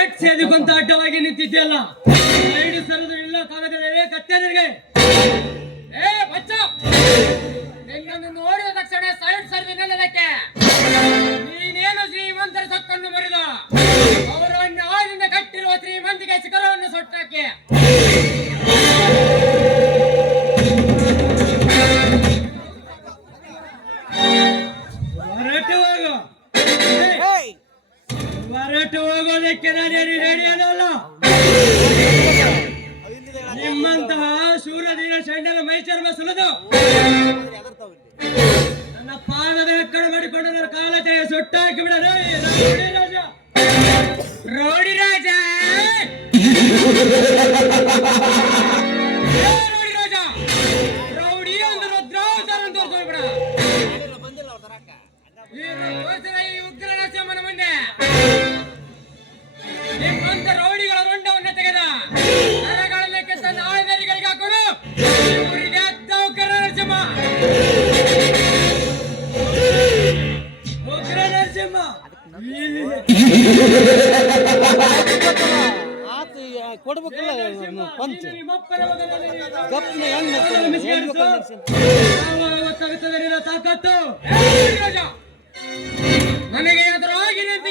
ರಕ್ಷೆದಕ್ಕಂತ ಅಡ್ಡವಾಗಿ ನಿಂತಿದ್ದೆಲ್ಲ ಎರಡು ಸರದ ಇಲ್ಲ ಕಾಗದವೇ ಕತ್ತೆ ನಿನಗೆ. ಏ ಬಚ್ಚ, ನಿನ್ನನ್ನು ನೋಡಿದ ತಕ್ಷಣ ಸೈಡ್ ಸರ್ವಿನಲ್ಲದಕ್ಕೆ ನೀನೇನು ಶ್ರೀಮಂತರ ಸೊಕ್ಕನ್ನು ಮರಿದು ಅವರನ್ನು ಆದಿಂದ ಕಟ್ಟಿರುವ ಶ್ರೀಮಂತಿಗೆ ಶಿಖರವನ್ನು ಸೊಟ್ಟಾಕಿ ಹೊರಟು ಹೋಗೋದಕ್ಕೆ ನಾನೇನು ರೆಡಿ ಅನ್ನಲ್ಲ. ನಿಮ್ಮಂತಹ ಶೂರಧೀರ ಸೈನ್ಯದ ಮೈಚರ್ಮ ಸುಲಿದು ನನ್ನ ಪಾದದ ಹೆಕ್ಕಡ ಮಾಡಿಕೊಂಡು ನನ್ನ ಕಾಲ ತೆಗೆ ಸುಟ್ಟಾಕಿ ಬಿಡ ರಾಜ. ರೌಡಿ ರಾಜ, ರೌಡಿ ರಾಜ, ರೌಡಿ ಒಂದು ರುದ್ರಾವತಾರ ಅಂತ ತೋರಿಸ್ಬಿಡ. ಈ ಉಗ್ರ ನರಸಿಂಹನ ಮುಂದೆ ನಿಮ್ಮಂತ ರೌಡಿಗಳ ರುಂಡವನ್ನು ತೆಗೆದ ನರಗಳಲ್ಲಿ ತನ್ನ ಆಯುಧಗಳಿಗೆ ಹಾಕೋದು ಉಗ್ರ ನರಸಿಂಹ. ಉಗ್ರ ನರಸಿಂಹ ಕೊಡ್ಬೇಕಲ್ಲ ಪಂಚ ತಾಕತ್ತು ನನಗೆ ಎದುರಾಗಿ ನಿಂತು